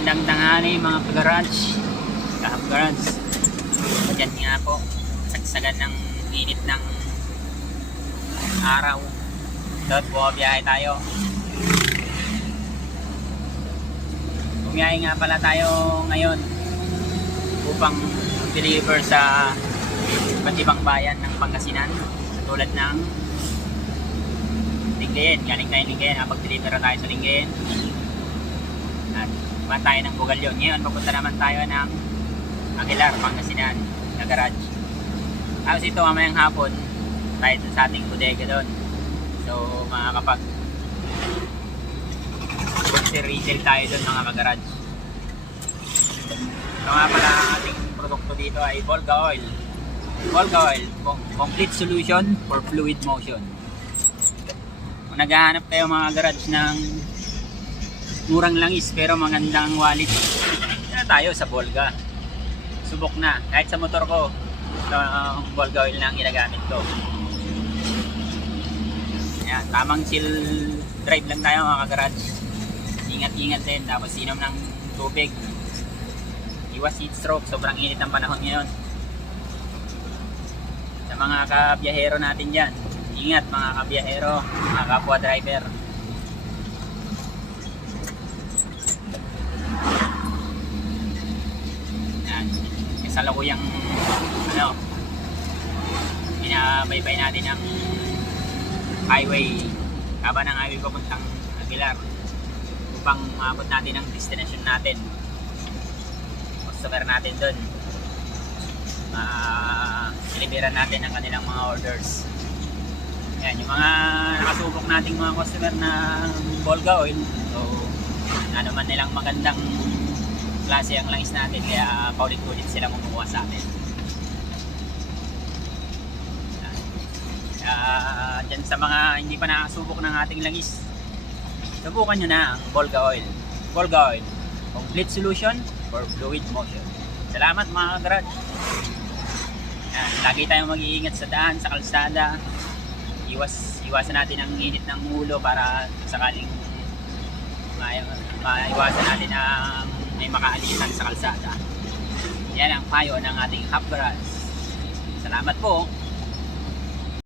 Magandang tanghali mga ka-garage. Ka-garage. Diyan nga po, sagsagan ng init ng araw. Dot po, biyahe tayo. Bumiyahe nga pala tayo ngayon upang deliver sa iba't ibang bayan ng Pangasinan. Tulad ng Lingayen. Galing tayo Lingayen. Napag-deliver tayo sa Lingayen. At kumain tayo ng Bugalyon. Ngayon, papunta naman tayo ng Aguilar, Pangasinan na garage. Tapos ito, mamayang hapon tayo sa ating bodega doon. So, makakapag retail tayo doon mga ka-garage. So nga pala, ang ating produkto dito ay Volga Oil. Volga Oil, complete solution for fluid motion. Kung naghahanap kayo mga garage ng murang langis pero magandang wallet, na tayo sa Volga. Subok na, kahit sa motor ko, Volga Oil na ang ginagamit ko. Ayan, tamang chill drive lang tayo mga garage. Ingat-ingat din, tapos inom ng tubig. Iwas heat stroke, sobrang init ng panahon ngayon. Sa mga kabiyahero natin dyan, ingat mga kabiyahero, mga kapwa driver. Yan, kasalukuyang binabaybay natin ang highway, haba ng highway papuntang Aguilar upang maabot natin ang destination natin. Customer natin doon, deliveran natin ang kanilang mga orders. Yan, yung mga nakasubok nating mga customer na Volga Oil, so naman nilang magandang klase ang langis natin, kaya paulit-ulit sila kumukuha sa atin. Dyan sa mga hindi pa nakasubok ng ating langis, subukan nyo na ang Volga Oil. Volga Oil, complete solution for fluid motion. Salamat mga garage. Lagi tayong mag-iingat sa daan, sa kalsada. Iwasan natin ang init ng ulo para sakaling maiwasan natin ang may makaalisan sa kalsada. Yan ang payo ng ating Hub Garage. Salamat po.